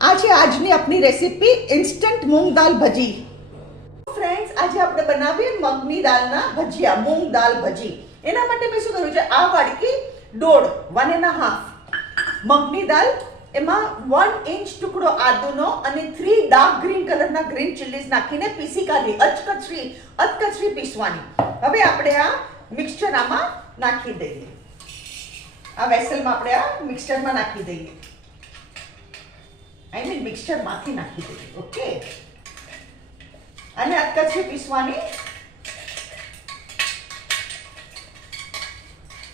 આ છે આજની આપણી રેસીપી ઇન્સ્ટન્ટ મૂંગ દાલ ભજી. ફ્રેન્ડ્સ, આજે આપણે બનાવીએ મગની દાળના ભજીયા, મૂંગ દાલ ભજી. એના માટે મેં શું કર્યું છે, આ વાડકી દોઢ 1.5 મગની દાળ, એમાં 1 ઇંચ ટુકડો આદુનો અને 3 ડાર્ક ગ્રીન કલરના ગ્રીન ચીલીઝ નાખીને પીસી કાઢી, અધકચરી પીસવાની. હવે આપણે આ મિક્સચર આમાં નાખી દઈએ. આ વેસલમાં આપણે આ મિક્સચરમાં નાખી દઈએ. મિક્સચરમાંથી નાખી દઈએ. ઓકે, અને અધકચરી પીસવાની.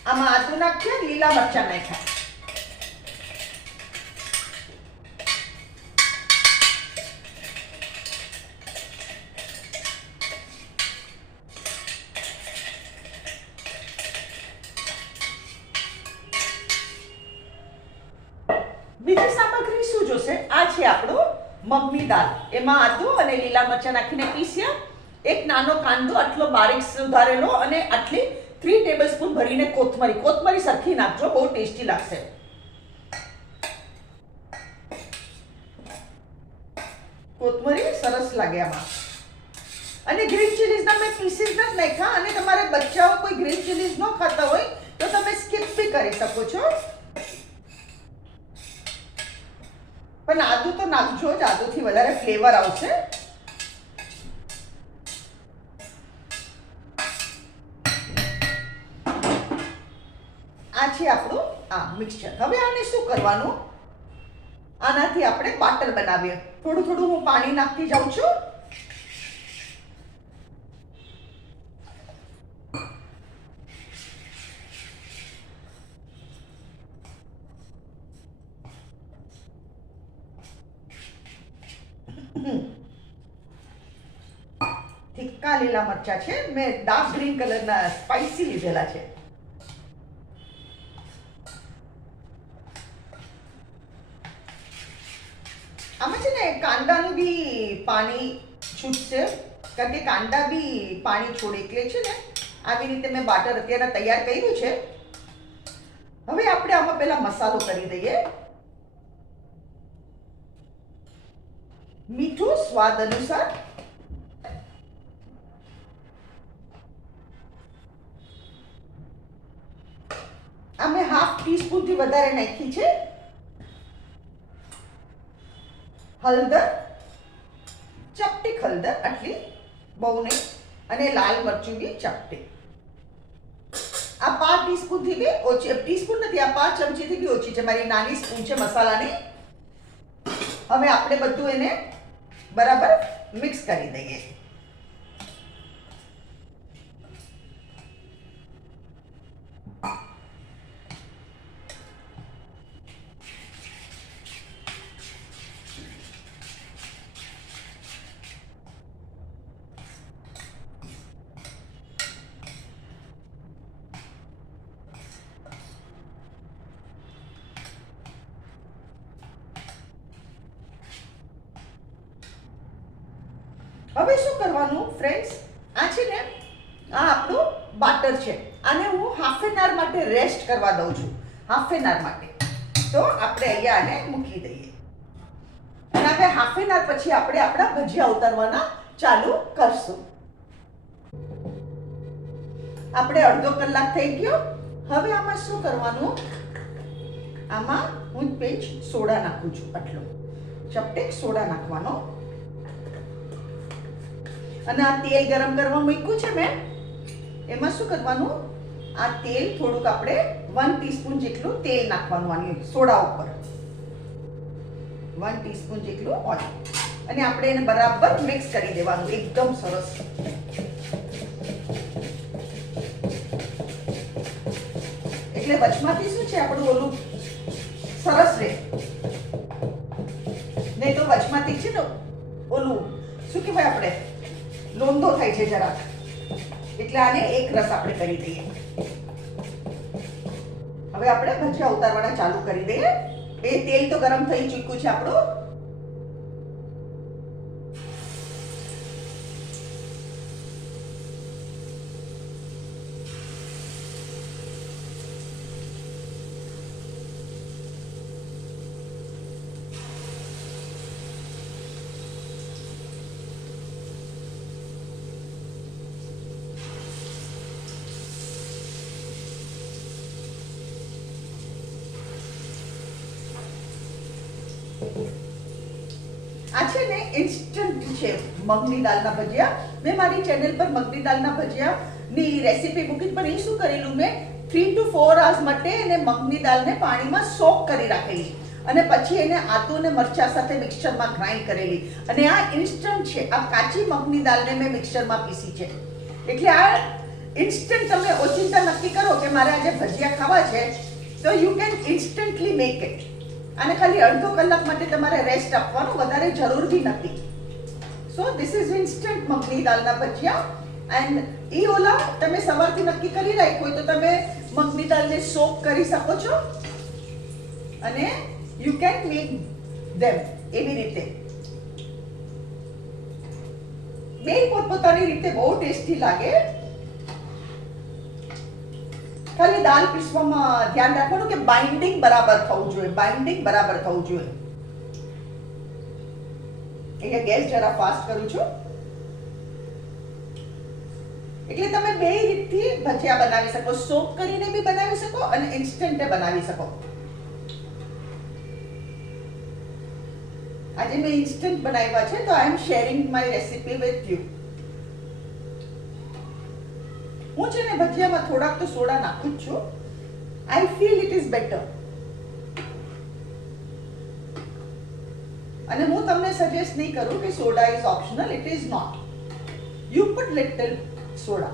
આમાં આદુ નાખ્યા, લીલા મરચાં નાખ્યા. બીજી સામગ્રી શું જોશે? આ છે આપણું મગની દાળ. એમાં આદુ અને લીલા મરચાં નાખીને પીસ્યા. એક નાનો કાંદો આટલો બારીક સુધારેલો અને આટલી 3 ટેબલસ્પૂન ભરીને કોથમરી સરખી નાખજો, બહુ ટેસ્ટી લાગશે. કોથમરી સરસ લાગે આમાં. અને ગ્રીન ચીલીઝના મેં પીસીસ નથી નાખ્યા, અને તમારે બચ્ચાઓ કોઈ ગ્રીન ચીલીઝ ન ખાતા હોય તો તમે સ્કીપ બી કરી શકો છો. પણ આદુ તો નાખજો જ, આદુથી વધારે ફ્લેવર આવશે. આ છે આપણું આ મિક્સચર. હવે આને શું કરવાનું, આનાથી આપણે બાટર બનાવીએ. થોડું થોડું હું પાણી નાખતી જાઉં છું. તીખા લીલા મરચા છે, મેં ડાર્ક ગ્રીન કલરના સ્પાઈસી લીધેલા છે. આમાં છે ને કાંદાનું બી પાણી છૂટશે, કારણ કે કાંદા બી પાણી છોડે, એટલે છે ને આવી રીતે મેં બાટર અત્યારે તૈયાર કર્યું છે. હવે આપણે આમાં પહેલા મસાલો કરી દઈએ. મીઠું સ્વાદ અનુસાર. આ મેં ½ ટીસ્પૂનથી વધારે નાખી છે. હળદર, ચપટી હળદર, આટલી, બહુ નહીં. અને લાલ મરચું બી ચપટી. આ 5 ટીસ્પૂનથી બી ઓછી, ટીસ્પૂન નથી, આ 5 ચમચીથી બી ઓછી છે. મારી નાની સ્પૂન છે મસાલાની. હવે આપણે બધું એને બરાબર મિક્સ કરી દઈએ. હવે શું કરવાનું ફ્રેન્ડ્સ, આ છે ને આ આપણું બાટર છે. આને હું ½ એન અવર માટે રેસ્ટ કરવા દઉં છું, ½ એન અવર માટે. તો આપણે અહીંયા આને મૂકી દઈએ. અને હવે ½ એન અવર પછી આપણે આપણા ભજીયા ઉતારવાના ચાલુ કરશું. આપણે અડધો કલાક થઈ ગયો. હવે આમાં શું કરવાનું, આમાં હું પેચ સોડા નાખું છું, આટલો ચપટેક સોડા નાખવાનો. અને આ તેલ ગરમ કરવા મૂક્યું છે મેં, એમાં શું કરવાનું, આ તેલ થોડુંક આપણે 1 ટીસ્પૂન જેટલું તેલ નાખવાનું આની સોડા ઉપર, 1 ટીસ્પૂન જેટલું ઓઇલ. અને આપણે એને બરાબર મિક્સ કરી દેવાનું એકદમ સરસ. એટલે વચમાંથી શું છે આપણું ઓલું સરસ રહે, નહીં તો વચમાંથી છે ને ઓલું શું કહેવાય, આપણે લોંધો થાય છે જરાક. એટલે આને એક રસ આપણે કરી દઈએ. હવે આપણે ભજીયા ઉતારવાના ચાલુ કરી દઈએ. એ તેલ તો ગરમ થઈ ચૂક્યું છે આપણું. આ છે ને ઇન્સ્ટન્ટ છે મગની દાળના ભજીયા. મેં મારી ચેનલ પર મગની દાળના ભજીયાની રેસીપી મૂકી, પણ એ શું કરેલું મેં 3 to 4 hours માટે એને મગની દાળને પાણીમાં સોક કરી રાખેલી અને પછી એને આદુ અને મરચા સાથે મિક્સચરમાં ગ્રાઇન્ડ કરેલી. અને આ ઇન્સ્ટન્ટ છે. આ કાચી મગની દાળને મેં મિક્સચરમાં પીસી છે. એટલે આ ઇન્સ્ટન્ટ તમે ઓચિંતા નક્કી કરો કે મારે આજે ભજીયા ખાવા છે, તો you can instantly make it. અને ખાલી અડધો કલાક માટે તમારે રેસ્ટ આપવાનો, વધારે જરૂર બી નથી. સો ધીસ ઇઝ ઇન્સ્ટન્ટ મગની દાળના ભજીયા. એન્ડ ઈ ઓલા તમે સવારથી નક્કી કરી રાખ્યું હોય તો તમે મગની દાળને સોક કરી શકો છો અને યુ કેન મેક ધેમ એવી રીતે. બે પોતપોતાની રીતે બહુ ટેસ્ટી લાગે. ખાલી દાળ પીસવામાં ધ્યાન રાખવાનું કે બાઇન્ડિંગ બરાબર થવું જોઈએ, બાઇન્ડિંગ બરાબર થવું જોઈએ. એટલે ગેસ જરા ફાસ્ટ કરું છું. એટલે તમે બે રીતથી ભજીયા બનાવી શકો. સોક કરીને બી બનાવી શકો અને ઇન્સ્ટન્ટ બનાવી શકો. આજે મેં ઇન્સ્ટન્ટ બનાવ્યા છે, તો I am sharing my recipe with you. હું છે ને ભજીયામાં થોડાક તો સોડા નાખું જ છું. I feel it is better. અને હું તમને સજેસ્ટ નહીં કરું કે soda is optional. It is not. You put little soda.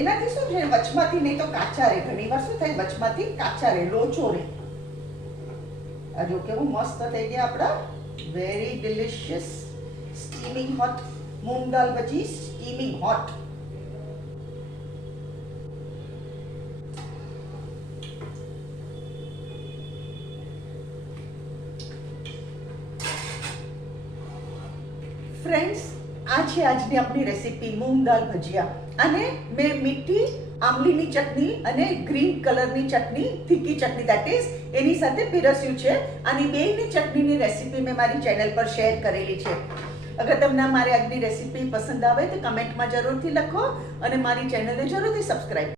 એનાથી શું છે, વચમાંથી નહીં તો કાચા રહે. ઘણી વાર શું થાય, વચમાંથી કાચા રહે, લોચો રહે. આ જો કેવું મસ્ત થઈ ગયા આપણા વેરી ડિલિશિયસ સ્ટીમિંગ હોટ મૂંગ દાલ ભજી. સ્ટીમિંગ હોટ. ફ્રેન્ડ્સ, આ છે આજની આપણી રેસીપી મૂંગ દાલ ભજીયા. અને મેં મીઠી આંબલીની ચટણી અને ગ્રીન કલરની ચટણી, તીખી ચટણી દેટ ઇઝ, એની સાથે પીરસ્યું છે. આની બેયની ચટણીની રેસીપી મેં મારી ચેનલ પર શેર કરેલી છે. અગર તમને મારી આજની રેસીપી પસંદ આવે તો કમેન્ટમાં જરૂરથી લખો અને મારી ચેનલને જરૂરથી સબસ્ક્રાઇબ